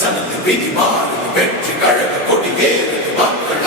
சனது விதி மாறு வெற்றி கழக கொடி வேறு மக்கள்